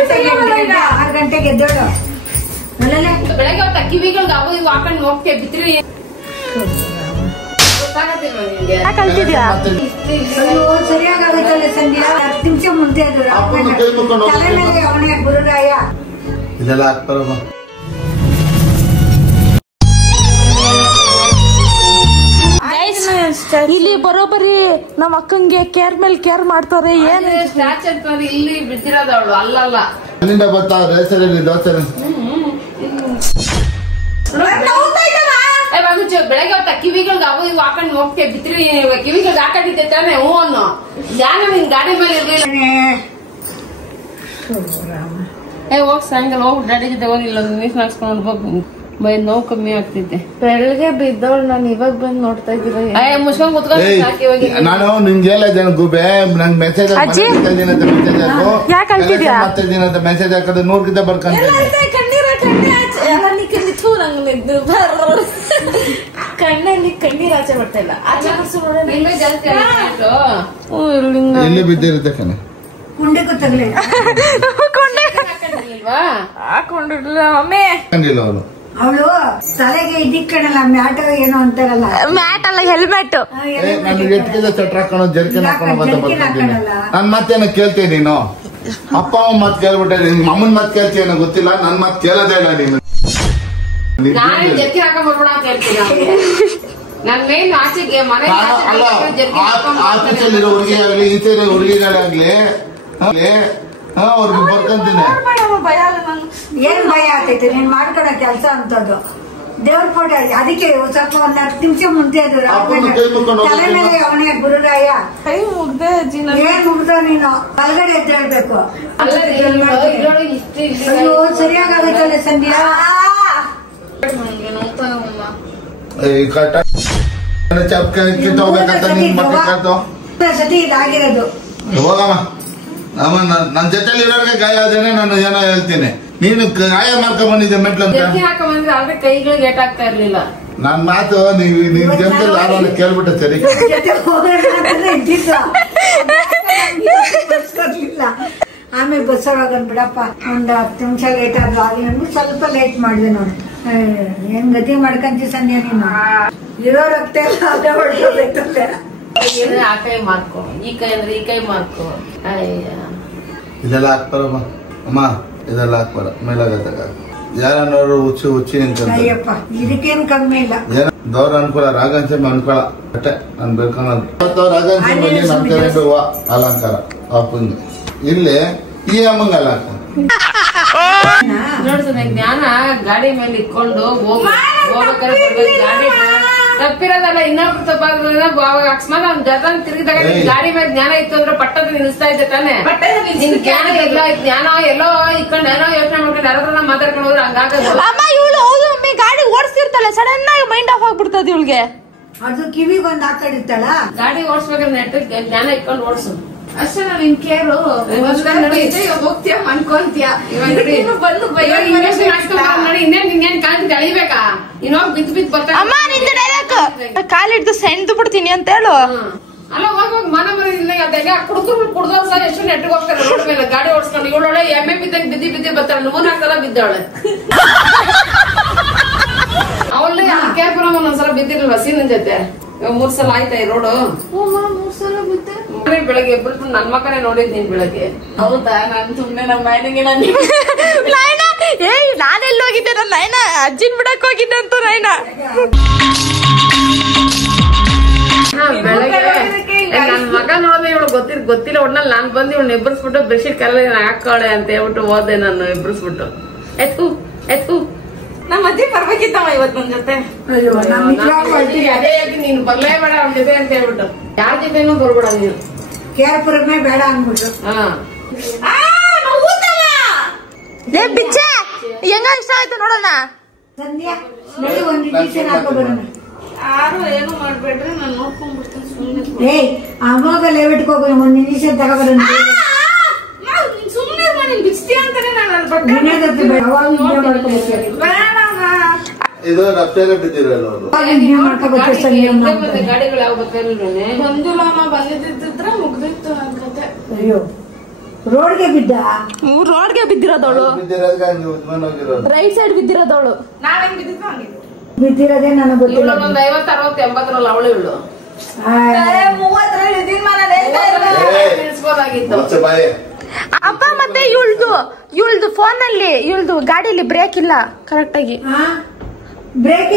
6 ಗಂಟೆಗೆ ಎದ್ದೋಳು. ಬೆಳಗ್ಗೆ ಹೊತ್ತು ಕಿವಿಗಳಿಗೆ ಅವು ಇವು ಹಾಕೊಂಡು ಹೋಗ್ತೇ ಬಿದ್ರಿ ಸರಿಯಾಗಲ್ಲ ಸಂಧ್ಯಾ. 10 ನಿಮಿಷ ಮುಂದೆ ಅದು ತಲೆ ಮೇಲೆ ಅವನೇ ಗುರುರಾಯ ಇದೆಲ್ಲ ಹಾಕ್ತಾರಮ್ಮ. ಇಲ್ಲಿ ಬರೋಬರಿ ನಮ್ಮ ಅಕ್ಕಂಗೆ ಕೇರ್ ಮೇಲೆ ಕೇರ್ ಮಾಡ್ತಾರೆ. ಏನ್ ಇಲ್ಲಿ ಬಿದ್ದಿರೋದು ಅವಳು ಅಲ್ಲಲ್ಲ ಅಲ್ಲಿಂದ ಬರ್ತಾವ್ರೆ. ಸರಿ ದೋಸೆ ಬೆಳಗ್ಗೆ ಹೊತ್ತ ಕಿವಿಗಳಿಗೆ ಅವು ಇವು ಹಾಕೊಂಡು ಹೋಗ್ತೇ ಬಿದ್ರಿ ಕಿವಿಗಳಿಗೆ ಹಾಕೊಂಡಿದ್ದೆ ತಾನೆ ಹೂ ಅನ್ನೋ ಧ್ಯಾನ ನಿನ್ ಗಾಡಿ ಮೇಲೆ ಇರ್ಲಿಲ್ಲ. ಹೋಗ್ ಸಾಯಂಕಾಲ ಹೋಗಿ ಡ್ಯಾಡಿಗೆ ಹೋಗಿಲ್ಲ ನೀರ್ ಹಾಕ್ಸ್ಕೊಂಡು ಹೋಗ್ಬೇಕು. ನೋವು ಕಮ್ಮಿ ಆಗ್ತಿದ್ದೆ. ಬೆಳಗ್ಗೆ ಬಿದ್ದವಳು ನಾನು ಇವಾಗ ಬಂದು ನೋಡ್ತಾ ಇದ್ದೀರಾ. ಮುಚ್ಕೊಂಡ್ ಕುತ್ಕೊಂಡು ನಾನು ನಿಮ್ಗೆ ಹೇಳಿದೆ ಗುಬೆ ನಂಗೆ ಮೆಸೇಜ್ ಮೆಸೇಜ್ ಹಾಕೋದು 100 ಗಿಂತ ಬರ್ಕೊಂಡು ಕಣ್ಣಲ್ಲಿ ಕಣ್ಣೀರ್ ಆಚೆ ಬರ್ತಾ ಇಲ್ಲ. ಎಲ್ಲಿ ಬಿದ್ದಿರುತ್ತೆ ಕಣೆ ಕುಂಡೆ ಗೊತ್ತಾಗ್ಲಿ ಹಾಕೊಂಡಿರ್ಲಿಲ್ಲ ಮಮ್ಮಿ. ಹಾಕೊಂಡಿಲ್ಲ ಅವಳು ಅವಳು ತಲೆಗೆ ಇದಿಕ್ಕಣಲ್ಲ ಮ್ಯಾಟ್ ಏನೋ ಅಂತಾರಲ್ಲ. ಮ್ಯಾಟ್ ಅಲ್ಲ ಹೆಲ್ಮೆಟ್. ನಾನು ಎಟ್ಕಿದ ಸೆಟ್ರ್ ಹಾಕೊಂಡು ಜರ್ಕಿನ್ ಹಾಕೊಂಡು ಬರ್ತೀನಿ. ನನ್ ಮತ್ತೇನ ಕೇಳ್ತೀನಿ ನೀನು. ಅಪ್ಪ ಅಮ್ಮ ಮತ್ ಕೇಳ್ಬಿಟ್ಟೆ ನಿಮ್ ಅಮ್ಮನ್ ಮತ್ ಕೇಳ್ತೀಯೇನೋ ಗೊತ್ತಿಲ್ಲ. ನನ್ ಮತ್ ಕೇಳೋದೇ ಇಲ್ಲ ನೀನು. ಜರ್ಕಿ ಹಾಕೊಂಡ್ ಬರ್ಬೇಡ ಅಂತ ಹೇಳ್ತೀನಿ. ನನ್ ಮೇನ್ ಆಚೆಗೆ ಮನೆ ಆಫೀಸಲ್ಲಿರೋ ಹುಡುಗಿಯಾಗ್ಲಿ ಈಚೆ ಹುಡುಗಿಗಳಾಗ್ಲಿ ಅವ್ರಿಗೆ ಬರ್ಕೊಂತೀನಿ. ಏನ್ ಭಯ ಆಗ್ತೈತೆ ನೀನ್ ಮಾಡ್ಕೊಡೋ ಕೆಲ್ಸ ಅಂತದ್ದು. ದೇವ್ರ ಫೋಟೋ ಅದಕ್ಕೆ ಸ್ವಲ್ಪ 10 ನಿಮಿಷ ಮುಂದೆ ಅದು ತಲೆ ಮೇಲೆ ಅವನೇ ಗುರುರಾಯ. ಕೈ ಮುಗ್ದೆ ಏನ್ ಮುಗ್ದ ನೀನು ಒಳಗಡೆ ಎದ್ದೇಳ್ಬೇಕು. ಅಯ್ಯೋ ಸರಿಯಾಗಲ್ಲ ಸಂಧ್ಯಾ. ಸತಿ ಇದಾಗಿರೋದು ಹೋಗಮ್ಮ. ನನ್ ಜೊತೆಲಿ ಇರೋರಿಗೆ ಗಾಯ ಆದೇನೆ ನಾನು ಏನೋ ಹೇಳ್ತೀನಿ. ನೀನು ಗಾಯ ಮಾಡ್ಕೊಂಡ್ ಬಂದಿದ್ದೆ ಮೆಟ್ಲು ಅಂತ ಹಾಕೊಂಡ್ಬಂದ್ರೆ ಅವ್ರಿಗೆ ಕೈಗಳಿಗೆ ಏಟಾಗ್ತಾ ಇರ್ಲಿಲ್ಲ. ನನ್ ಮಾತು ನಿನ್ ಜೊತೆಲಿ ಯಾರು ಕೇಳ್ಬಿಟ್ಟೆ ಸರಿ. ಆಮೇಲೆ ಬಸ್ ಒಳಗನ್ ಬಿಡಪ್ಪ ಒಂದ್ 10 ನಿಮಿಷ ಲೇಟ್ ಆದ್ರು ಅಲ್ಲಿ ಸ್ವಲ್ಪ ಲೇಟ್ ಮಾಡಿದೆ ನೋಡಿ. ಏನ್ ಗತಿ ಮಾಡ್ಕಂತಿ ಸಂಧ್ಯಾ ನೀನು. ಇರೋ ರಕ್ತ ಎಲ್ಲ ಅದೇ ಹೊಡ್ಕೋಬೇಕಲ್ಲ. ಆ ಕೈ ಮಾಡ್ಕೊ ಈ ಕೈ ಅಂದ್ರೆ ಈ ಕೈ ಮಾಡ್ಕೊ. ಇದೆಲ್ಲ ಹಾಕ್ಬಾರಮ್ಮ ಅಮ್ಮ. ಇದೆಲ್ಲ ಹಾಕ್ಬಾರ ಮೇಲಾಗತ್ತಾಗ ಯಾರನ್ನೋರು ಹುಚ್ಚಿ ಅಂತ ಇದಕ್ಕೇನ್ ಕಮ್ಮಿ ಇಲ್ಲ. ದೌರ ಅನ್ಕೊಳ ರಾಗಂಚಮಿ ಅನ್ಕೊಳ ಅಟ್ಟೆ ನಾನು ಬೇಕನ್ನೋದು. ರಾಗಂಚಮಿ ನನ್ ಹೂವ ಅಲಂಕಾರ ಅಪ್ಪಂಗೆ ಇಲ್ಲಿ ಈ ಅಮ್ಮಂಗ ಅಲ್ಲ ನೋಡ್ಸದ ಜ್ಞಾನ ಗಾಡಿ ಮೇಲೆ ಇಟ್ಕೊಂಡು ಹೋಗ್ಬೇಕಾದ್ರೆ ಗಾಡಿ ತಪ್ಪಿರೋದಲ್ಲ. ಇನ್ನೊಬ್ರು ತಪ್ಪಾಗ ಅಕಸ್ಮಾತ್ ಅವ್ನ ಗರ್ದನ್ ತಿರುಗಿದಾಗ ಗಾಡಿ ಮೇಲೆ ಜ್ಞಾನ ಇತ್ತು ಅಂದ್ರೆ ಪಟ್ಟದ ನಿಲ್ಲಿಸ್ತಾ ಇದ್ದೆ ತಾನೆ. ನಿನ್ ಜ್ಞಾನ ಎಲ್ಲ ಜ್ಞಾನ ಎಲ್ಲೋ ಇಟ್ಕೊಂಡು ಏನೋ ಯೋಚನೆ ಮಾಡ್ಕೊಂಡು ಯಾರಾದ್ರೂ ಮಾತಾಡ್ಕೊಂಡು ಹೋದ್ರೆ ಹಂಗಾಗದು. ಅಮ್ಮ ಇವಳು ಹೌದು ಒಮ್ಮೆ ಗಾಡಿ ಓಡಿಸ್ತಿರ್ತಾಳೆ ಸಡನ್ ಆಗಿ ಮೈಂಡ್ ಆಫ್ ಆಗ್ಬಿಡ್ತದ ಇವಳಿಗೆ. ಅದು ಕಿವಿಗೆ ಒಂದ್ ಹಾಕೊಂಡಿರ್ತಾಳ. ಗಾಡಿ ಓಡಿಸ್ಬೇಕಾದ್ರೆ ನೆಟ್ಟಿಗೆ ಜ್ಞಾನ ಇಟ್ಕೊಂಡು ಓಡಿಸು ಅಷ್ಟೇ. ನಾವ್ ನಿನ್ ಕೇರು ಹೋಗ್ತೀಯ ಅನ್ಕೊಂತೀಯ ನೋಡಿ. ಇನ್ನೇನ್ ಕಾಣ್ತಿ ಅಳಿಬೇಕಾ ಇನ್ನೊಬ್ಬ ಬಿದ್ದು ಬಿದ್ದು ಬರ್ತಾ. ಅಮ್ಮ ನಿಂದ ಡೈರೆಕ್ಟ್ ಕಾಲಿಡ್ದು ಸೆಣ್ದು ಬಿಡ್ತೀನಿ ಅಂತ ಹೇಳು. ಅಲ್ಲ ಹೋಗುವಾಗ ಮನೆ ಮನೆ ಕುಡ್ಕೊಂಡು ಕುಡ್ದವ್ರು ಸಹ ಎಷ್ಟು ನೆಟ್ಟಿಗೆ ಹೋಗ್ತಾರೆ ರೋಡ್ ಮೇಲೆ ಗಾಡಿ ಓಡಿಸ್ಕೊಂಡು. ಇವಳೊಳೆ ಎಮ್ಮೆ ಬಿದ್ದಂಗೆ ಬಿದ್ದಿ ಬರ್ತಾಳೆ. 3-4 ಸಲ ಬಿದ್ದಾಳೆ. ಅವಳೇ ಕೇರ್ಪುರ ಒಂದೊಂದ್ಸಲ ಬಿದ್ದಿರ್ಲಿಲ್ವ ಸೀನನ್ ಜೊತೆ. 3 ಸಲ ಆಯ್ತಾ ಈ ರೋಡು. 3 ಸಲ ಬಿದ್ದೆ ಬೆಳಗ್ಗೆ ಎಬ್ಬರು ನನ್ ಮಕ್ಕನೇ ನೋಡಿದ್ ಬೆಳಗ್ಗೆ. ಹೌದಾ? ನಾನ್ ಸುಮ್ನೆ ನಮ್ಮ ನಾಯಿಗೆ ನಾನೆಲ್ಲಿ ಹೋಗಿದ್ದೆ? ನನ್ನ ನಾಯಿನ ಅಜ್ಜಿನ್ ಬಿಡಕ್ ಹೋಗಿದ್ದೆ ಅಂತ ನಾಯಿನ. ನನ್ ಮಗ ನೋಡಿದೆ ಇವಳು ಗೊತ್ತಿಲ್ಲ ಒಟ್ನಲ್ಲಿ ನಾನ್ ಬಂದು ಇವಳು ಎಬ್ಬರಿಸ್ಬಿಟ್ಟು ಬೆಡ್ಶೀಟ್ ಕಲ್ಲ ಹಾಕೋಳೆ ಅಂತ ಹೇಳ್ಬಿಟ್ಟು ಹೋದೆ ನಾನು. ಎಬ್ಬರಿಸ್ಬಿಟ್ಟು ಎತ್ಕು ನಮ್ಮ ಅಜ್ಜಿ ಬರ್ಬೇಕಿತ್ತಮ್ಮ ಇವತ್ತು ನನ್ ಜೊತೆ. ಅದೇ ನೀನು ಬರ್ಲೇ ಬೇಡ ಅವ್ನ ಜೊತೆ ಅಂತ ಹೇಳ್ಬಿಟ್ಟು. ಯಾರ ಜೊತೆನೂ ಬರ್ಬೇಡ ನೀನು. ಕೇರ್ಪುರಮೇ ಬೇಡ ಅನ್ಬಿಟ್ಟು. ಬಿಚ್ಚೆ ಹೆಂಗ ಇಷ್ಟ ಆಯ್ತು ನೋಡೋಣ. ಸಂಧ್ಯಾ ನಡಿ ಒಂದ್ ಇಂಜೆಕ್ಷನ್ ಹಾಕೋಬರೋಣ. ಯಾರು ಏನು ಮಾಡ್ಬೇಡ್ರಿ ನಾನು ನೋಡ್ಕೊಂಡ್ಬಿಡ್ತೀನಿ ಸುಮ್ಮನೆ. ಅವಾಗ ಲೇವಿಟ್ಗೆ ಹೋಗೋಣ ಒಂದ್ ಇಂಜೆಕ್ಷನ್ ತಗೋಬರೋಣ. ಸುಮ್ಮನೆ ನೀನ್ ಬಿಚ್ತೀಯ ಅಂತಾನೆ ನಾನು ಇದು ರಸ್ತೆಗೆ ಬಿದ್ದಿರಲ್ಲ ಗಾಡಿಗಳು ಯಾವ ಬರ್ತಾ ಬಂದಿಲ್ಲ. ಬಂದಿದ್ರೆ ಮುಗ್ದಿತ್ತು ನನ್ ಕತೆ. ಅಯ್ಯೋ ರೋಡ್ಗೆ ಬಿದ್ದ ರೋಡ್ಗೆ ಬಿದ್ದಿರೋದವಳು, ರೈಟ್ ಸೈಡ್ ಬಿದ್ದಿರೋದವಳು. ಬಿದ್ದಿರೋದೇ ನನಗೆ ಗೊತ್ತಿಲ್ಲ. ಒಂದು 50, 60, 80 ಅವಳು ಇವಳು ಅಪ್ಪ ಮತ್ತೆ ಇವಳ್ದು ಫೋನ್ ಅಲ್ಲಿ ಇವಳ್ದು ಗಾಡಿಲಿ ಬ್ರೇಕ್ ಇಲ್ಲ ಕರೆಕ್ಟ್ ಆಗಿ. ಬ್ರೇಕ್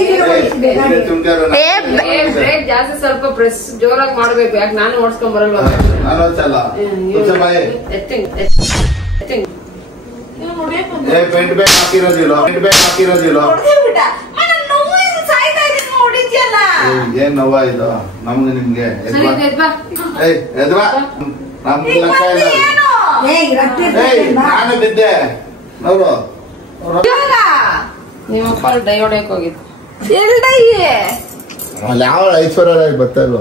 ಬ್ರೇಕ್ ಜಾಸ್ತಿ ಸ್ವಲ್ಪ ಪ್ರೆಸ್ ಜೋರಾಗಿ ಮಾಡ್ಬೇಕು. ಯಾಕೆ ನಾನು ಓಡಿಸ್ಕೊಂಡ್ ಬರಲ್ವಾ? ಏನ್ ನೋವ ಇದು ನಮ್ಗೆ ನಿಮ್ಗೆ ನಾನು ಬಿದ್ದೆ ನೋಡು. ನಿಮ್ಮಪ್ಪ ಡೈ ಹೊಡೆಯಕ್ ಹೋಗಿದ್ದು ಅಲ್ಲಿ ಯಾವ ಐಶ್ವರ್ಯ ಬರ್ತಾ ಇಲ್ವ?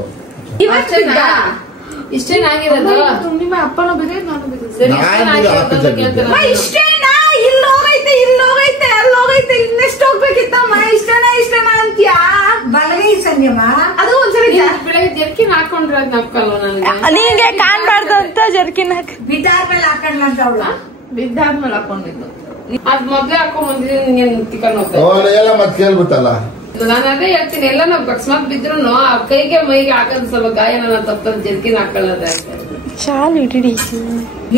ಇಷ್ಟೇನಾಗಿರೋದು? ನಿಮ್ಮ ಅಪ್ಪನೂ ಬಿದ್ದೆ ನಾನು ಬಿದ್ದೆ. ಕೇಳ್ತಾರ ಇಲ್ಲೋಗೈತೆ ಅಲ್ಲೋಗೈತೆ ಇನ್ನೆಷ್ಟು ಹೋಗ್ಬೇಕಿತ್ತಮ್ಮ? ಇಷ್ಟೇನಾ ಅಂತ್ಯಾ? ಬಲಗೈ ಸಂಯಮ ಅದು ಒಂದ್ಸರಿ ಬೆಳಗ್ಗೆ ಜರ್ಕಿನ್ ಹಾಕೊಂಡ್ರೆ ಅದ್ ನಕ್ಕಲ್ವ ನನಗೆ? ನಿಂಗೆ ಕಾಣ್ಬಾರ್ದು ಅಂತ ಜರ್ಕಿನ್ ಹಾಕಿ ಬಿದ್ದಾದ್ಮೇಲೆ ಹಾಕೊಂಡ್ಲ ಅಂತ ಅವಳು. ಬಿದ್ದಾದ್ಮೇಲೆ ಹಾಕೊಂಡಿದ್ದು ಅದ್ ಮೊದ್ಲೇ ಹಾಕೊಂಡ್ ಬಂದಿದ್ದೀನಿ. ತಿಕ್ಕನ್ ಹೋಗ್ತೇವೆ ಎಲ್ಲ ಮತ್ತೆ ಕೇಳ್ಬಿಟ್ಟಲ್ಲ. ನಾನು ಅದೇ ಹೇಳ್ತೀನಿ, ಎಲ್ಲ ನಾವು ಅಕಸ್ಮಾತ್ ಬಿದ್ರು ಆ ಕೈಗೆ ಮೈಗೆ ಹಾಕೋದ್ ಸ್ವಲ್ಪ ಗಾಯ ನನ್ನ ತಪ್ಪದ ಜರ್ಕಿನ್ ಹಾಕೊಳ್ಳೋದ ಶಾಲು ಇಡಿ.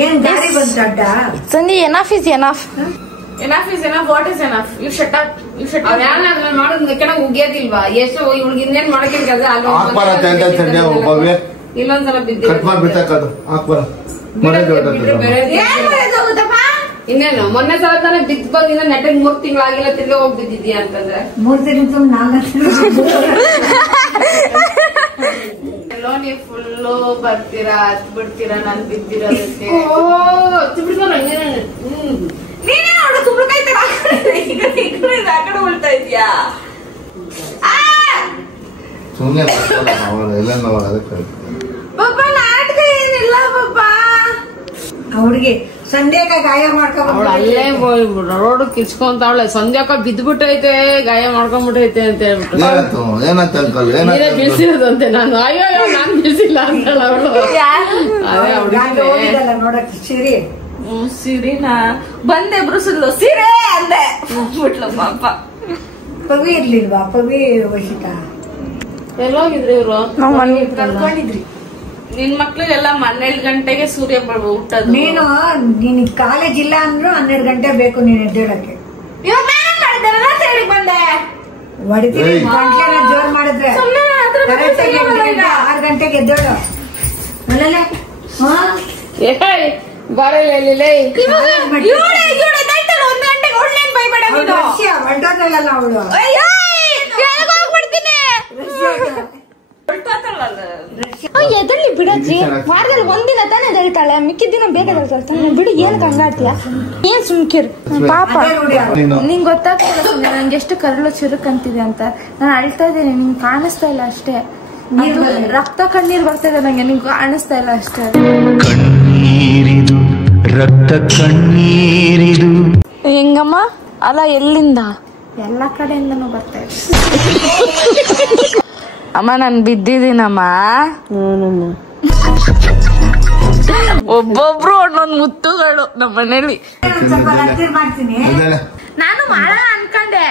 ಏನ್ ಗಾಡಿ ಬಂತು ಅಡ್ಡ? ಸಂಧಿ enough is enough. enough is enough. What is enough? You shut up. ಮಾಡೋದ್ ಕೆಳಗೆ ಉಗಿಯೋದಿಲ್ವಾ? ಎಷ್ಟು ಇವ್ಳಿಗೆ ಇನ್ನೇನ್ ಮಾಡಕ್ಕೆ ಇಲ್ಲೊಂದ್ಸಲ ಬಿದ್ದಿ ಇನ್ನೇನು ಮೊನ್ನೆ ಸಲ ತಾನೆ ಬಿದ್ದು ಬಂದಿನ ನೆಟ್ಟಿಗೆ 3 ತಿಂಗಳಾಗಿಲ್ಲ, ತಿರ್ಗಿ ಹೋಗಿ ಬಿದ್ದಿದ್ಯಾ ಅಂತಂದ್ರೆ 3 ತಿಂಗಳು 4 ನೀವು ಫುಲ್ಲು ಬರ್ತೀರಾ ಹತ್ ಬಿಡ್ತೀರಾ ನಾನು ಬಿದ್ದಿರೋದಕ್ಕೆ. ನೀನೇ ನೋಡು ಕುಂಬಳಕಾಯಿ ತರ ಆ ಕಡೆ ಉಳ್ತಾ ಇದ್ಯಾ? ಪಾಪ ನಾಟಕ ಏನಿಲ್ಲ ಪಾಪ. ಅವ್ರಿಗೆ ಸಂಧ್ಯಾಕ ಗಾಯ ಮಾಡ್ಕೊಂಡ್ ಅಲ್ಲೇ ರೋಡ್ ಕಿಚ್ಕೊಂತಾವಳೆ. ಸಂಧ್ಯಾಕ ಬಿದ್ಬಿಟ್ಟೈತೆ, ಗಾಯ ಮಾಡ್ಕೊಂಡ್ಬಿಟ್ಟೈತೆ ಅಂತ ಹೇಳ್ಬಿಟ್ಟು ನೀನೇ ಬೀಳ್ಸಿರೋದಂತೆ. ನಾನು ಅಯ್ಯೋ ನಾನ್ ಬೀಳ್ಸಿಲ್ಲ ಅಂತಳ ಅವಳು. ಅದೇ ನೋಡಕ್ ಸಿರಿ ಸಿರಿನಾ ಬಂದೆ ಬ್ರುಸಲ್ಲು ಸೀರೆ ಅಂದೆ ಬಿಟ್ಲು ಪಾಪ. ಪವಿ ಇರ್ಲಿಲ್ವಾ? ಪವಿ ವಶಿಕ ಎಲ್ಲೋಗಿದ್ರಿ ಇವ್ರು? ನಾವು ಮನೆ ಕರ್ಕೊಂಡಿದ್ರಿ. ನಿನ್ ಮಕ್ಳಿಗೆಲ್ಲ 12 ಗಂಟೆಗೆ ಸೂರ್ಯ ಹುಟ್ಟದು. ನೀನು ಕಾಲೇಜ್ ಇಲ್ಲ ಅಂದ್ರು 12 ಗಂಟೆ ಬೇಕು ನೀನ್ ಎದ್ದೇಳಕ್ಕೆ. ಇವಾಗ ನಾನ್ ಮಾಡಿದ್ದಾರಲ್ಲ ಅಂತ ಹೇಳಿ ಬಂದೆ. ಹೊಡಿತೀನಿ ಗಂಟ್ಲೆನ ಜೋರ್ ಮಾಡಿದ್ರೆ 6 ಗಂಟೆಗೆ ಎದ್ದೇಳು. ಅಲ್ಲಲ್ಲ ಹೊರಟೋದಲ್ಲ ಅವಳು. ಎದಳ್ಳಿ ಬಿಡಜ್ಜಿ, ವಾರದಲ್ಲಿ ಒಂದಿನ ತಾನೇ ಎದಳ್ತಾಳೆ, ಮಿಕ್ಕಿದ ದಿನ ಬೇಗ ಎದಳ್ತಾಳೆ. ಬಿಡು ಏನ್ ಕಂಗಾಡ್ತೀಯ? ಏನ್ ಸುಮ್ಕಿರ್ ಪಾಪ. ನಿಂಗ್ ಗೊತ್ತಾಗ್ತಿಲ್ಲ ನಂಗೆ ಎಷ್ಟು ಕರಳು ಚುರುಕಂತಿದೆ ಅಂತ. ನಾನು ಅಳ್ತಾ ಇದ್ದೀನಿ, ನಿಂಗೆ ಕಾಣಿಸ್ತಾ ಇಲ್ಲ ಅಷ್ಟೇ. ರಕ್ತ ಕಣ್ಣೀರ್ ಬರ್ತಾ ಇದೆ ನಂಗೆ, ನಿಂಗೆ ಕಾಣಿಸ್ತಾ ಇಲ್ಲ ಅಷ್ಟೇ. ಕಣ್ಣೀರಿದು ರಕ್ತ ಕಣ್ಣೀರಿದು. ಹೆಂಗಮ್ಮ? ಅಲ್ಲ ಎಲ್ಲಿಂದ? ಎಲ್ಲ ಕಡೆಯಿಂದನೂ ಬರ್ತಾ ಇದೆ. ಅಮ್ಮ ನಾನು ಬಿದ್ದಿದ್ದೀನಮ್ಮ. ಒಬ್ಬೊಬ್ರು ಒಂದೊಂದು ಮುತ್ತುಗಳು ನಮ್ಮ ಮನೇಲಿ. ಮಾಡ್ತೀನಿ. ನಾನು ಮಾಡೋಣ ಅನ್ಕೊಂಡೆ,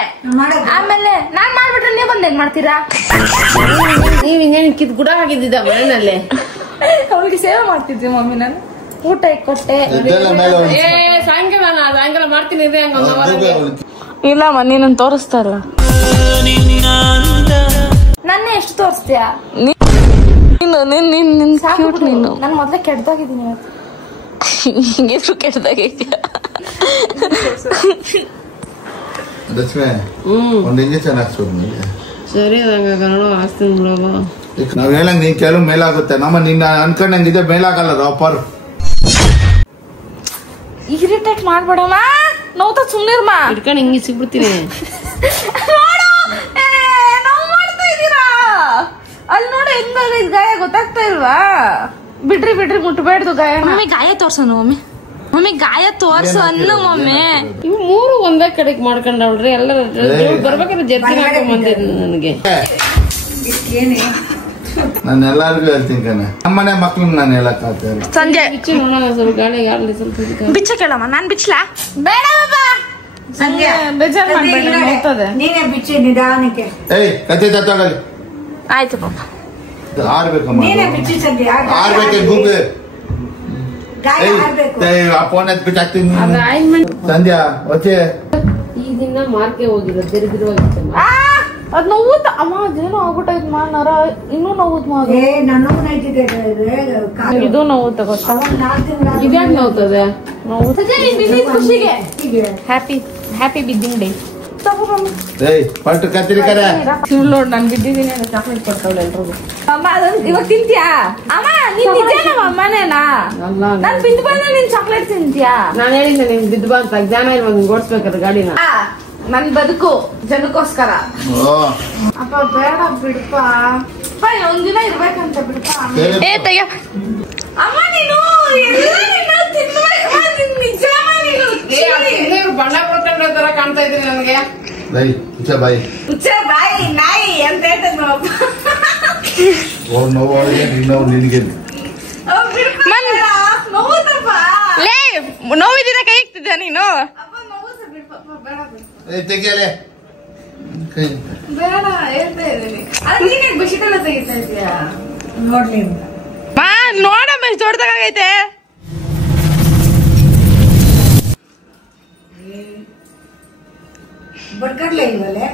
ಆಮೇಲೆ ನಾನ್ ಮಾಡ್ಬಿಟ್ರೆ ನೀವ್ ಬಂದ್ ಏನ್ ಮಾಡ್ತೀರಾ? ನೀವ್ ಇನ್ನೇನು ಕಿದ್ ಗುಡ ಆಗಿದ್ದ ಮನೆಯಲ್ಲಿ ಅವ್ರಿಗೆ ಸೇವೆ ಮಾಡ್ತಿದ್ವಿ ಮಮ್ಮಿ. ನಾನು ಊಟ ಕೊಟ್ಟೆ. ಸಾಯಂಕಾಲ ಮಾಡ್ತೀನಿ. ಇಲ್ಲಮ್ಮ ನೀನು ತೋರಿಸ್ತಾ ಇಲ್ಲ. ನನ್ನ ಎಷ್ಟು ತೋರಿಸ್ತೀಯಾ ನೀನು? ನೀನು ನಾನು ಮೊದ್ಲೇ ಕೆಟ್ಟದಾಗಿದ್ದೀನಿ. ಎಷ್ಟು ಕೆಟ್ಟದಾಗೈತಿಯಾ? ಒಂದು ಇಂಜೆಕ್ಷನ್ ಹಾಕ್ಸ್ಬೋದು. ಸರಿ ಹಾಕ್ತೀನಿ ಬಿಡೋದು. ನಾವ್ ಹೇಳಂಗ್ ನೀನ್ ಕೆಲವು ಮೇಲಾಗುತ್ತೆ. ನಮ್ಮ ನಿನ್ನ ಅನ್ಕೊಂಡಂಗಿದೆ ಮೇಲಾಗಲ್ಲ. Wrapper irritate ಮಾಡ್ಬೇಡಮ್ಮ. ನೋತಾ ಸುಮ್ನಿರ್ಮ. ಇಟ್ಕೊಂಡು ಹಿಂಗೆ ಸಿಗ್ಬಿಡ್ತೀನಿ. ಅಲ್ಲಿ ನೋಡು ಹೆಂಗ ಗಾಯ ಗೊತ್ತಾಗ್ತಾ ಇಲ್ವಾ? ಬಿಡ್ರಿ ಮುಟ್ಬೇಡ್ದು ಗಾಯ. ಮಮ್ಮಿ ಗಾಯ ತೋರ್ಸೋನು ಮಮ್ಮಿ ಗಾಯ ತೋರ್ಸು ಅನ್ನು ಮಮ್ಮಿ. ಇವ್ 3 ಒಂದೇ ಕಡೆಗೆ ಮಾಡ್ಕೊಂಡವ್ರಿ. ಎಲ್ಲ ಬರ್ಬೇಕಾದ್ರೆ ಜರ್ಕಿನ್ ಹಾಕೊಂಡ್ ಬಂದಿದ್ ನನಗೆ. ನಾನು ಎಲ್ಲಾರ್ಗು ಹೇಳ್ತೀನಿ ಕಣೆ. ನಮ್ಮನೆ ಮಕ್ಳಿಗೆ ನಾನು ಹೇಳಕ್ ಆಗ್ತಿಲ್ಲ. ಸಂಜೆ ಬಿಚ್ಚಿ ನೋಡೋಣ ಸ್ವಲ್ಪ ಗಾಳಿಗೆ ಆಡ್ಲಿ ಸ್ವಲ್ಪ ಬಿಚ್ಚ ಕೇಳಮ್ಮ, ನಾನ್ ಬಿಚ್ಚಲಾ? ಬೇಡ ಬಾಬಾ, ಸಂಜೆ ಬೇಜಾರ್ ಮಾಡ್ಬೇಡ್ರಿ, ಹೋಗ್ತದೆ. ನೀನೇ ಬಿಚ್ಚಿ ನಿಧಾನಕ್ಕೆ. ಏಯ್ ಕತ್ತೆ ತಗೊಳ್ಳಿ. ಆಯ್ತು ಪಾಪ. ಆರ್ಬೇಕಮ್ಮ, ನೀನೇ ಬಿಚ್ಚಿ ಸಂಜೆ. ಆರ್ಬೇಕೆ ಗೂಬೆ. ಗಾಯ ಆಡ್ಬೇಕು. ಆ ಫೋನ್ ಎತ್ ಬಿಟ್ಟಾಕ್ತೀನಿ. ಅದು ಆಯಿಂಟ್ಮೆಂಟ್ ಸಂಧ್ಯಾ ಒಚ್ಚೆ ಈ ದಿನ ಮಾರ್ಕೆ ಹೋಗಿರೋ ದರಿದ್ರವಾಗಿತ್ತಮ್ಮ. ಅದ್ ನೋವುತ್ತ ಅಮ್ಮ, ಅದೇನೋ ಆಗ್ಬಿಟ್ಟೈತ್ ಮಾ, ನರ ಇನ್ನೂ ನೋವುತ್ ಮಾ. ಏ ನನ್ನ ನೋಯ್ತಿದೆ ಇದು ನೋವುತ್ತ ಗೊತ್ತಾ? ಇದ್ಯಾಕ್ ನೋವ್ತದೆ? ಖುಷಿಗೆ ಹ್ಯಾಪಿ ಬಿದ್ದಿಂಗ್ ಡೇ. ಏಯ್ ಪಟ್ಟು ಕತ್ತಿರಿ ಕರೆ. ಇವ್ಳು ನೋಡ್ ನಾನ್ ಬಿದ್ದಿದ್ದೀನಿ ಅಂತ ಚಾಕ್ಲೇಟ್ ಕೊಡ್ತಾವಳೆ ಎಲ್ರಿಗೂ. ಅಮ್ಮ ಅದನ್ನ ಇವಾಗ ತಿಂತ್ಯಾ? ಅಮ್ಮ ನೀನ್ ನಿಜ ನಮ್ಮ ಅಮ್ಮನೇನಾ? ನಾನ್ ಬಿದ್ದು ಬಂದ್ರೆ ನೀನ್ ಚಾಕ್ಲೇಟ್ ತಿಂತ್ಯಾ? ನಾನ್ ಹೇಳಿದ್ದೆ ನಿಂಗೆ ಬಿದ್ದು ಬಾ ಅಂತ. ಜ್ಞಾನ ಇಲ್ವಾ ನಿಂಗೆ ಓಡಿಸ್ಬೇಕಾದ್ರೆ ಗಾಡಿನ? ನನ್ ಬದುಕು ಜನಕ್ಕೋಸ್ಕರ. ಓ ಅಪ್ಪ ಬೇಡ ಬಿಡಪ್ಪ, ಒಂದಿನ ಇರ್ಬೇಕಂತ ಬಿಡಪ್ಪ. ಏ ತೆಗ ಅಮ್ಮ, ನೀನು ಬಣ್ಣ ಕೊಟ್ಟ ತರ ಕಾಣ್ತಾ ಇದ್ದೀನಿ ನನಗೆ. ಬಾಯಿ ಬಾಯಿ ನಾಯಿ ಅಂತ ಹೇಳ್ತೇನೆ ನೋವು ನಿನಗೆ ನೋವಿದ್ದೀರ ಕೈ ಇಕ್ತಿದ್ಯಾ ನೀನು? ತೆಗಿಯಲೆ ಬೇಡ ಹೇಳ್ತಾ ಇದ್ದೀನಿ. ನೀನೇ ಬೆಡ್ಶೀಟೆಲ್ಲ ತೆಗಿತಾ ಇದೀಯಾ? ನೋಡ್ಲಿ ನೋಡಮ್ಮ ಎಷ್ಟು ದೊಡ್ಡದಾಗೈತೆ. ಬಡ್ಕಡ್ಲೇ ಇಲ್ವಲ್ಲೇ?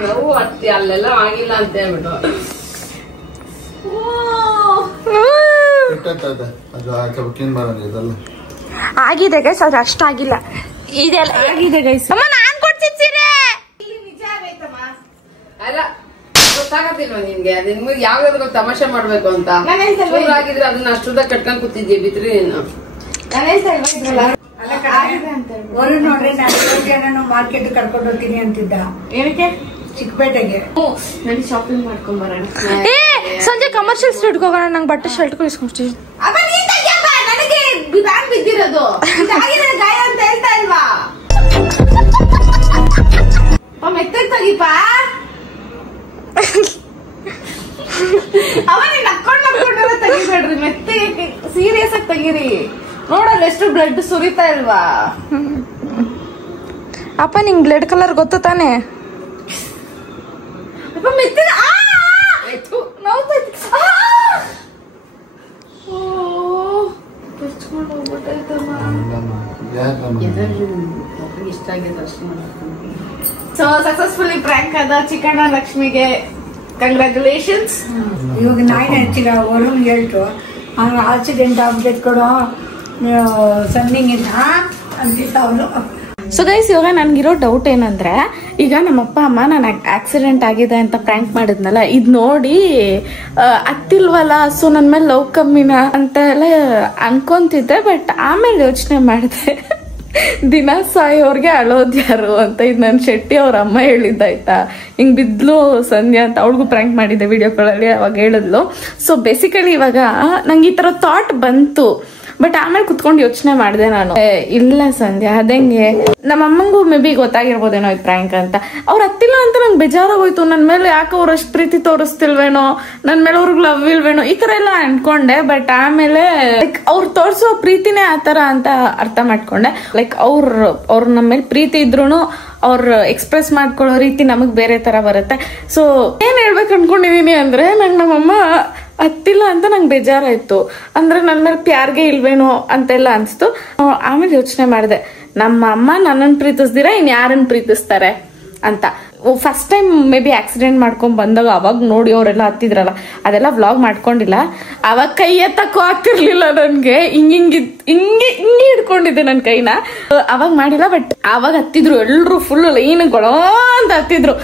ನೋವು ಹತ್ತಿ ಅಲ್ಲೆಲ್ಲ ಆಗಿಲ್ಲ ಅಂತ ಹೇಳ್ಬಿಟ್ಟು ಅದು ಕ್ಲೀನ್ ಮಾಡೋಣ. ಇದೆಲ್ಲ ಆಗಿದೆ ಗೈಸ್, ಆದ್ರೆ ಅಷ್ಟಾಗಿಲ್ಲ. ಇದೆಲ್ಲ ಆಗಿದೆ ಗೈಸ್. ಅಮ್ಮ ನಾನ್ ಕೊಡ್ತೀನಿ ಸೀರೆ. ಅಲ್ಲ ಗೊತ್ತಾಗತ್ತಿಲ್ವಾ ನಿನ್ಗೆ? ನಿಮ್ಗೆ ಯಾವ್ದಾದ್ರು ತಮಾಷೆ ಮಾಡ್ಬೇಕು ಅಂತ ಆಗಿದ್ರೆ ಅದನ್ನ ಅಷ್ಟುದ ಕಟ್ಕೊಂಡ್ ಕೂತಿದ್ಯೆ ಬಿತ್ರಿ ನೀನು. ವರುಣ್ ನೋಡ್ರಿ, ನಾನು ಮಾರ್ಕೆಟ್ ಕರ್ಕೊಂಡು ಹೋಗ್ತೀನಿ ಅಂತಿದ್ದ. ಏನಕ್ಕೆ? ಚಿಕ್ಕಪೇಟೆಗೆ. ನಡಿ ಶಾಪಿಂಗ್ ಮಾಡ್ಕೊಂಡ್ ಬರೋಣ. ಸಂಜೆ ಕಮರ್ಷಿಯಲ್ ಸ್ಟ್ರೀಟ್ಗೆ ಹೋಗೋಣ, ನಂಗೆ ಬಟ್ಟೆ ಶರ್ಟ್ ಕೊಡಿಸ್ಕೊಡ್ತೀನಿ. ನನಗೆ ಬ್ಯಾಗ್ ಬಿದ್ದಿರೋದು ಗಾಯ ಅಂತ ಹೇಳ್ತಾ ಇಲ್ವಾ? ಮೆತ್ತೆ ತೆಗಿಪ. ಅವ ನೀನ್ ನಕ್ಕೊಂಡೆಲ್ಲ ತೆಗಿಬೇಡ್ರಿ, ಮೆತ್ತೆ ಸೀರಿಯಸ್ ಆಗಿ ತೆಗೀರಿ. ನೋಡಲ್ಲ ಎಷ್ಟು ಬ್ಲಡ್ ಸುರಿತಾ ಇಲ್ವಾ? ಅಪ್ಪ ನಿಂಗ್ ಬ್ಲಡ್ ಕಲರ್ ಗೊತ್ತು ತಾನೆ? ಅಪ್ಪ ಮೆತ್ತಿನ ಇಷ್ಟ ಆಗಿದೆ ಅಷ್ಟು. ಸೊ ಸಕ್ಸಸ್ಫುಲಿ ಪ್ರ್ಯಾಂಕ್ ಆದ ಚಿಕ್ಕಣ್ಣ ಲಕ್ಷ್ಮಿಗೆ ಕಂಗ್ರ್ಯಾಚುಲೇಷನ್ಸ್. ಇವಾಗ ನಾಯಿನ ಹೆಚ್ಚಿಗ ವರುಣ್ ಹೇಳ್ತು, ಅವ್ನು ಆಕ್ಸಿಡೆಂಟ್ ಆಗ್ಬೇಕು ಕೊಡೋ ಸಂದಿಂಗಿಂದ ಅಂತಿದ್ದ ಅವನು. ಸೊ ಗೈಸ್, ಇವಾಗ ನನ್ಗಿರೋ ಡೌಟ್ ಏನಂದ್ರೆ, ಈಗ ನಮ್ಮಪ್ಪ ಅಮ್ಮ ನಾನು ಆಕ್ಸಿಡೆಂಟ್ ಆಗಿದೆ ಅಂತ ಪ್ರ್ಯಾಂಕ್ ಮಾಡಿದ್ನಲ್ಲ, ಇದ್ ನೋಡಿ ಅತ್ತಿಲ್ವಲ್ಲ, ಸೊ ನನ್ ಮೇಲೆ ಲವ್ ಕಮ್ಮಿನ ಅಂತ ಎಲ್ಲ ಅನ್ಕೊಂತಿದ್ದೆ. ಬಟ್ ಆಮೇಲೆ ಯೋಚನೆ ಮಾಡಿದೆ, ದಿನ ಸಾಯೋರ್ಗೆ ಅಳೋದ್ ಯಾರು ಅಂತ. ಇದು ನನ್ ಶೆಟ್ಟಿ ಅವ್ರ ಅಮ್ಮ ಹೇಳಿದ್ದಾಯ್ತಾ, ಹಿಂಗ್ ಬಿದ್ಲು ಸಂಧ್ಯಾ ಅಂತ. ಅವಳಿಗೂ ಪ್ರ್ಯಾಂಕ್ ಮಾಡಿದ್ದೆ ವಿಡಿಯೋಗಳಲ್ಲಿ, ಅವಾಗ ಹೇಳಿದ್ಲು. ಸೊ ಬೇಸಿಕಲಿ ಇವಾಗ ನಂಗೆ ಈ ತರ ಥಾಟ್ ಬಂತು. ಬಟ್ ಆಮೇಲೆ ಕುತ್ಕೊಂಡು ಯೋಚನೆ ಮಾಡಿದೆ ನಾನು, ಇಲ್ಲ ಸಂಧ್ಯಾ ಅದಂಗೆ ನಮ್ಮ ಅಮ್ಮಂಗೂ ಮೇ ಬಿ ಗೊತ್ತಾಗಿರ್ಬೋದೇನೋ ಇದು ಪ್ರ್ಯಾಂಕ್ ಅಂತ. ಅವ್ರು ಹತ್ತಿಲ್ಲ ಅಂತ ನಂಗೆ ಬೇಜಾರಾಗೋಯ್ತು. ನನ್ ಮೇಲೆ ಯಾಕೆ ಅವ್ರು ಅಷ್ಟು ಪ್ರೀತಿ ತೋರಿಸ್ತಿಲ್ವೇನೋ, ನನ್ ಮೇಲೆ ಅವ್ರಿಗೆ ಲವ್ ಇಲ್ವೇನೋ, ಈ ತರ ಎಲ್ಲ ಅನ್ಕೊಂಡೆ. ಬಟ್ ಆಮೇಲೆ ಲೈಕ್ ಅವ್ರು ತೋರ್ಸೋ ಪ್ರೀತಿನೇ ಆತರ ಅಂತ ಅರ್ಥ ಮಾಡ್ಕೊಂಡೆ. ಲೈಕ್ ಅವ್ರ ನಮ್ಮ ಮೇಲೆ ಪ್ರೀತಿ ಇದ್ರೂನು ಅವ್ರು ಎಕ್ಸ್ಪ್ರೆಸ್ ಮಾಡ್ಕೊಳ್ಳೋ ರೀತಿ ನಮಗ್ ಬೇರೆ ತರ ಬರುತ್ತೆ. ಸೊ ಏನ್ ಹೇಳ್ಬೇಕು ಅನ್ಕೊಂಡಿದೀನಿ ಅಂದ್ರೆ, ನಂಗೆ ನಮ್ಮಮ್ಮ ಹತ್ತಿಲ್ಲ ಅಂತ ನಂಗೆ ಬೇಜಾರಾಯ್ತು. ಅಂದ್ರೆ ನನ್ನ ಮೇಲೆ ಪ್ಯಾರ್ಗೆ ಇಲ್ವೇನೋ ಅಂತೆಲ್ಲ ಅನ್ಸ್ತು. ಆಮೇಲೆ ಯೋಚನೆ ಮಾಡಿದೆ, ನಮ್ಮ ಅಮ್ಮ ನನ್ನನ್ನು ಪ್ರೀತಿಸ್ದಿರ ಇನ್ ಯಾರನ್ನ ಪ್ರೀತಿಸ್ತಾರೆ ಅಂತ. First time may be accident ಮಾಡ್ಕೊಂಡ್ ಬಂದಾಗ ಅವಾಗ ನೋಡಿ ಅವರೆಲ್ಲ ಹತ್ತಿದ್ರಲ್ಲ, ಅದೆಲ್ಲ ವ್ಲಾಗ್ ಮಾಡ್ಕೊಂಡಿಲ್ಲ. ಅವಾಗ ಕೈ ಎತ್ತಕ್ಕೂ ಆಗ್ತಿರ್ಲಿಲ್ಲ ನನ್ಗೆ, ಹಿಂಗೆ ಹಿಡ್ಕೊಂಡಿದ್ದೆ ನನ್ ಕೈನ. ಅವಾಗ ಮಾಡಿಲ್ಲ. ಬಟ್ ಅವಾಗ ಹತ್ತಿದ್ರು ಎಲ್ರು ಫುಲ್ ಲೈನ್ಗಳು ಅಂತ ಹತ್ತಿದ್ರು.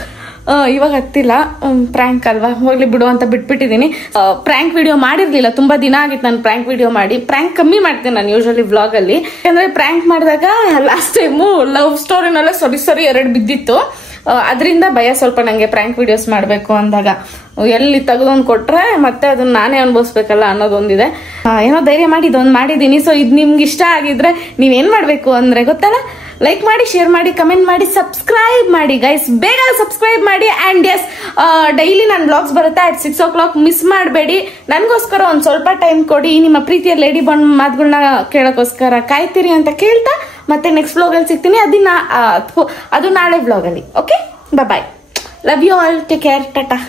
ಇವಾಗ ಹತ್ತಿಲ್ಲ. ಪ್ರ್ಯಾಂಕ್ ಅಲ್ವಾ, ಹೋಗ್ಲಿ ಬಿಡು ಅಂತ ಬಿಟ್ಬಿಟ್ಟಿದೀನಿ. ಪ್ರ್ಯಾಂಕ್ ವಿಡಿಯೋ ಮಾಡಿರ್ಲಿಲ್ಲ, ತುಂಬಾ ದಿನ ಆಗಿತ್ತು ನಾನು ಪ್ರ್ಯಾಂಕ್ ವಿಡಿಯೋ ಮಾಡಿ. ಪ್ರ್ಯಾಂಕ್ ಕಮ್ಮಿ ಮಾಡ್ತೇನೆ ನಾನು ಯೂಶಲಿ ವ್ಲಾಗ್ ಅಲ್ಲಿ. ಯಾಕಂದ್ರೆ ಪ್ರ್ಯಾಂಕ್ ಮಾಡಿದಾಗ ಲಾಸ್ಟ್ ಟೈಮು ಲವ್ ಸ್ಟೋರಿನೆಲ್ಲ ಸರಿ 2 ಬಿದ್ದಿತ್ತು. ಅದರಿಂದ ಭಯ ಸ್ವಲ್ಪ ನಂಗೆ ಪ್ರ್ಯಾಂಕ್ ವಿಡಿಯೋಸ್ ಮಾಡಬೇಕು ಅಂದಾಗ ಎಲ್ಲಿ ತೆಗೆದೊಂದು ಕೊಟ್ರೆ ಮತ್ತೆ ಅದನ್ನ ನಾನೇ ಅನುಭವಿಸ್ಬೇಕಲ್ಲ ಅನ್ನೋದೊಂದಿದೆ. ಏನೋ ಧೈರ್ಯ ಮಾಡಿ ಇದೊಂದು ಮಾಡಿದ್ದೀನಿ. ಸೊ ಇದು ನಿಮ್ಗೆ ಇಷ್ಟ ಆಗಿದ್ರೆ ನೀವೇನ್ ಮಾಡ್ಬೇಕು ಅಂದ್ರೆ ಗೊತ್ತಲ್ಲ, ಲೈಕ್ ಮಾಡಿ, ಶೇರ್ ಮಾಡಿ, ಕಮೆಂಟ್ ಮಾಡಿ, ಸಬ್ಸ್ಕ್ರೈಬ್ ಮಾಡಿ ಗೈಸ್, ಬೇಗ ಸಬ್ಸ್ಕ್ರೈಬ್ ಮಾಡಿ. ಅಂಡ್ ಎಸ್, ಡೈಲಿ ನನ್ನ ಬ್ಲಾಗ್ಸ್ ಬರುತ್ತೆ at 6 o'clock, ಮಿಸ್ ಮಾಡಬೇಡಿ. ನನಗೋಸ್ಕರ ಒಂದ್ ಸ್ವಲ್ಪ ಟೈಮ್ ಕೊಡಿ, ನಿಮ್ಮ ಪ್ರೀತಿಯ ಲೇಡಿ ಬಾಂಡ್ ಮಾತುಗಳನ್ನ ಕೇಳೋಕ್ಕೋಸ್ಕರ ಕಾಯ್ತೀರಿ ಅಂತ ಕೇಳ್ತಾ ಮತ್ತೆ ನೆಕ್ಸ್ಟ್ ಬ್ಲಾಗ್ ಅಲ್ಲಿ ಸಿಗ್ತೀನಿ. ಅದು ನಾಳೆ ಬ್ಲಾಗ್ ಅಲ್ಲಿ. Okay, bye, love you all, take care, Tata.